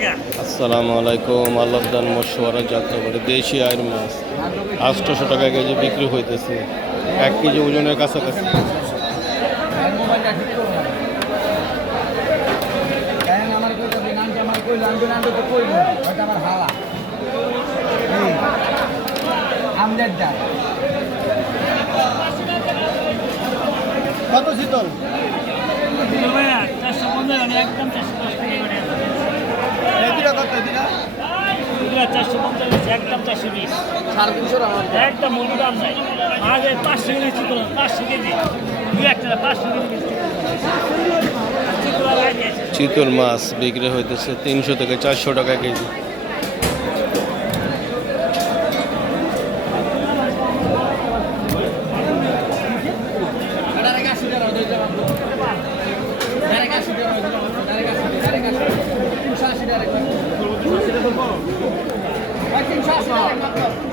আসসালামু আলাইকুম। আল্লাহদান মশওয়ারা যাত্রাবাড়ি দেশি আয়ের মাছ 800 টাকা কেজি বিক্রি হইতেছে, 1 কেজি ওজনের কাছাকাছি। কত শীতল? একদম 450 একদম 420 350 একদম মূল্য দাম নাই। আজ 500 কেজি চিত্র 500 কেজি 500 কেজি চিতল মাছ বিক্রি হইতেছে 300 থেকে 400 টাকা কেজি। টাকা